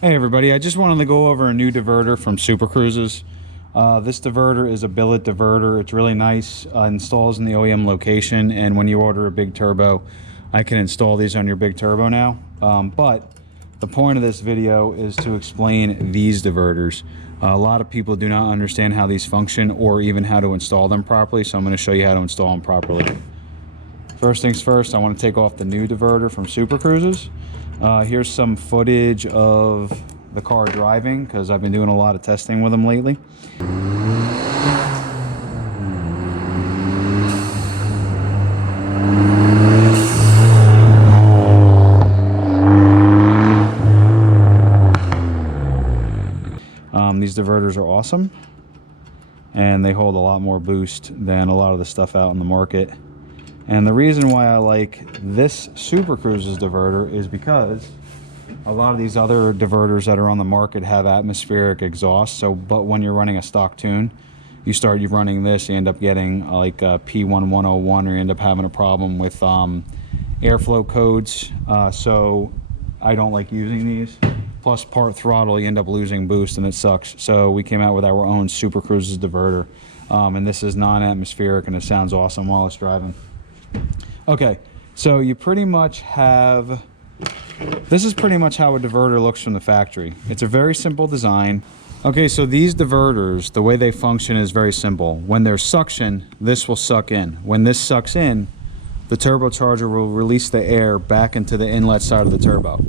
Hey everybody, I just wanted to go over a new diverter from Super Cruze's. This diverter is a billet diverter. It's really nice, installs in the OEM location, and when you order a big turbo, I can install these on your big turbo now. But the point of this video is to explain these diverters. A lot of people do not understand how these function or even how to install them properly, so I'm going to show you how to install them properly. First things first, I want to take off the new diverter from Super Cruze's. Here's some footage of the car driving because I've been doing a lot of testing with them lately. These diverters are awesome and they hold a lot more boost than a lot of the stuff out in the market. And the reason why I like this Super Cruze's diverter is because a lot of these other diverters that are on the market have atmospheric exhaust. So, but when you're running a stock tune, you're running this, you end up getting like a P1101, or you end up having a problem with airflow codes. So I don't like using these. Plus part throttle, you end up losing boost and it sucks. So we came out with our own Super Cruze's diverter. And this is non-atmospheric and it sounds awesome while it's driving. Okay, so you pretty much have, this is pretty much how a diverter looks from the factory. It's a very simple design. Okay, so these diverters, the way they function is very simple. When there's suction, this will suck in. When this sucks in, the turbocharger will release the air back into the inlet side of the turbo.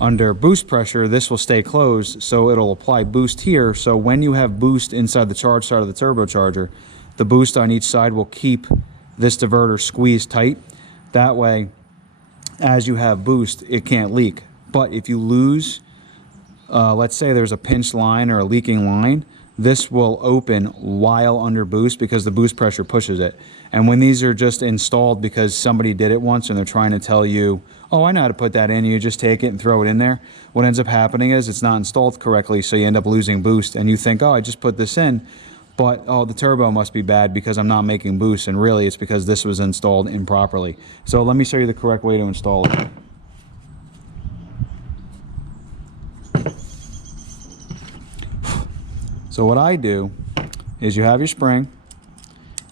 Under boost pressure, this will stay closed, so it'll apply boost here. So when you have boost inside the charge side of the turbocharger, the boost on each side will keep this diverter squeezed tight. That way, as you have boost, it can't leak. But if you lose, let's say there's a pinched line or a leaking line, this will open while under boost because the boost pressure pushes it. And when these are just installed because somebody did it once and they're trying to tell you, oh, I know how to put that in, you just take it and throw it in there, what ends up happening is it's not installed correctly, so you end up losing boost and you think, oh, I just put this in, but oh, the turbo must be bad because I'm not making boost, and really it's because this was installed improperly. So let me show you the correct way to install it. So what I do is you have your spring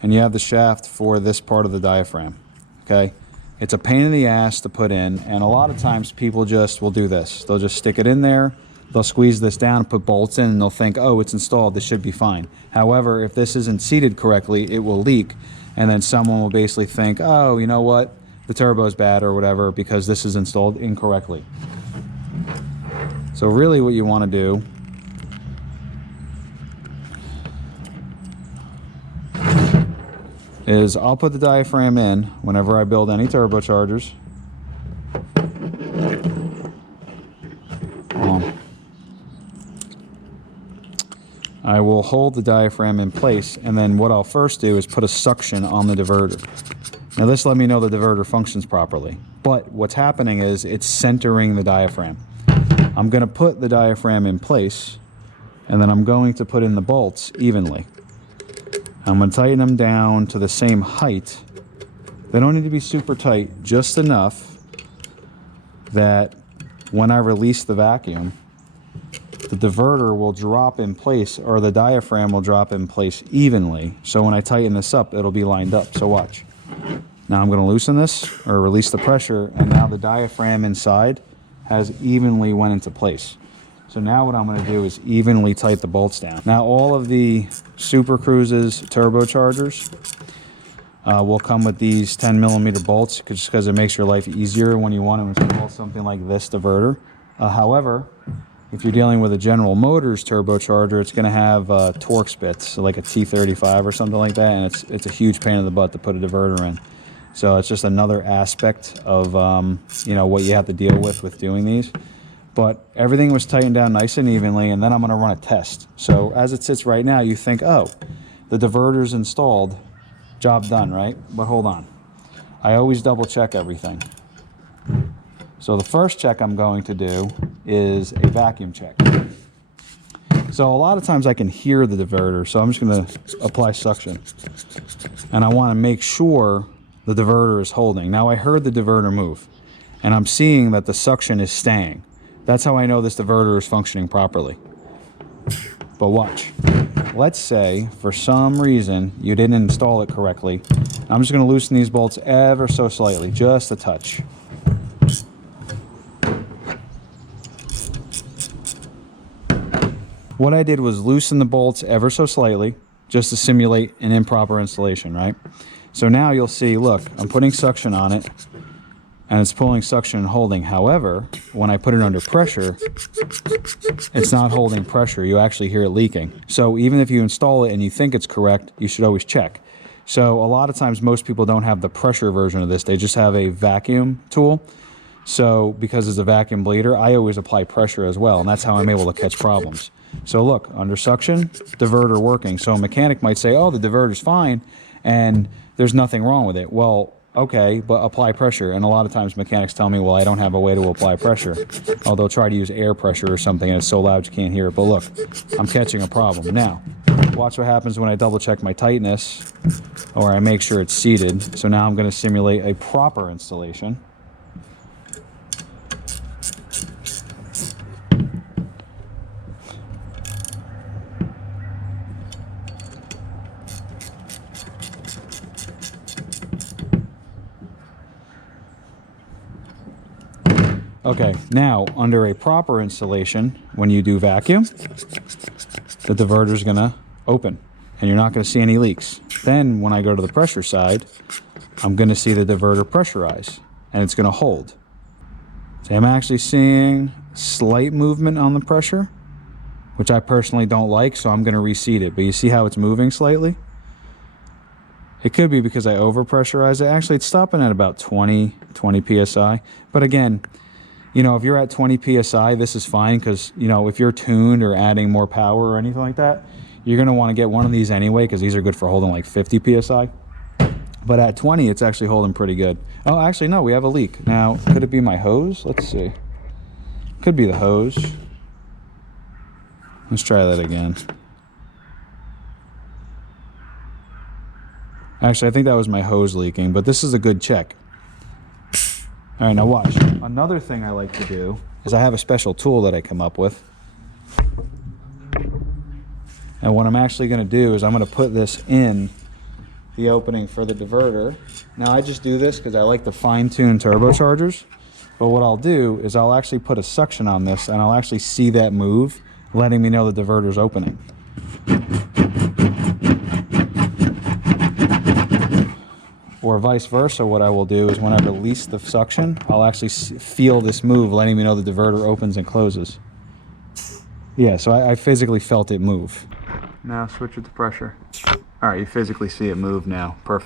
and you have the shaft for this part of the diaphragm, okay? It's a pain in the ass to put in, and a lot of times people just will do this. They'll just stick it in there, they'll squeeze this down, put bolts in, and they'll think, oh, it's installed, this should be fine. However, if this isn't seated correctly, it will leak, and then someone will basically think, oh, you know what, the turbo's bad or whatever because this is installed incorrectly. So really what you want to do is I'll put the diaphragm in whenever I build any turbochargers. I will hold the diaphragm in place, and then what I'll first do is put a suction on the diverter. Now this let me know the diverter functions properly, but what's happening is it's centering the diaphragm. I'm going to put the diaphragm in place, and then I'm going to put in the bolts evenly. I'm going to tighten them down to the same height. They don't need to be super tight, just enough that when I release the vacuum, the diverter will drop in place, or the diaphragm will drop in place evenly. So when I tighten this up, it'll be lined up. So watch. Now I'm going to loosen this or release the pressure, and now the diaphragm inside has evenly went into place. So now what I'm going to do is evenly tighten the bolts down. Now all of the Super Cruze's turbochargers will come with these 10mm bolts, just because it makes your life easier when you want to install something like this diverter. However, if you're dealing with a General Motors turbocharger, it's going to have Torx bits, so like a T35 or something like that, and it's a huge pain in the butt to put a diverter in. So it's just another aspect of you know, what you have to deal with doing these. But everything was tightened down nice and evenly, and then I'm going to run a test. So as it sits right now, you think, oh, the diverter's installed, job done, right? But hold on. I always double check everything. So the first check I'm going to do is a vacuum check. So a lot of times I can hear the diverter, so I'm just going to apply suction. And I want to make sure the diverter is holding. Now I heard the diverter move, and I'm seeing that the suction is staying. That's how I know this diverter is functioning properly. But watch. Let's say, for some reason, you didn't install it correctly. I'm just going to loosen these bolts ever so slightly, just a touch. What I did was loosen the bolts ever so slightly, just to simulate an improper installation, right? So now you'll see, look, I'm putting suction on it, and it's pulling suction and holding. However, when I put it under pressure, it's not holding pressure. You actually hear it leaking. So even if you install it and you think it's correct, you should always check. So a lot of times most people don't have the pressure version of this. They just have a vacuum tool. So because it's a vacuum bleeder, I always apply pressure as well, and that's how I'm able to catch problems. So look, under suction, diverter working. So a mechanic might say, oh, the diverter's fine, and there's nothing wrong with it. Well, okay, but apply pressure. And a lot of times mechanics tell me, well, I don't have a way to apply pressure. Oh, they'll try to use air pressure or something, and it's so loud you can't hear it. But look, I'm catching a problem. Now, watch what happens when I double check my tightness, or I make sure it's seated. So now I'm going to simulate a proper installation. Okay, now under a proper installation, when you do vacuum, the diverter is going to open and you're not going to see any leaks. Then when I go to the pressure side, I'm going to see the diverter pressurize and it's going to hold. So I'm actually seeing slight movement on the pressure, which I personally don't like, so I'm going to reseat it. But you see how it's moving slightly? It could be because I overpressurize it. Actually, it's stopping at about 20 psi. But again, you know, if you're at 20 psi, this is fine because, you know, if you're tuned or adding more power or anything like that, you're going to want to get one of these anyway because these are good for holding like 50 psi. But at 20, it's actually holding pretty good. Oh, actually, no, we have a leak. Now, could it be my hose? Let's see. Could be the hose. Let's try that again. Actually, I think that was my hose leaking, but this is a good check. All right, now watch. Another thing I like to do is I have a special tool that I come up with. And what I'm actually going to do is I'm going to put this in the opening for the diverter. Now, I just do this because I like to fine-tune turbochargers. But what I'll do is I'll actually put a suction on this and I'll actually see that move, letting me know the diverter's opening. Or vice versa, what I will do is when I release the suction, I'll actually feel this move, letting me know the diverter opens and closes. Yeah, so I physically felt it move. Now switch it to pressure. All right, you physically see it move now. Perfect.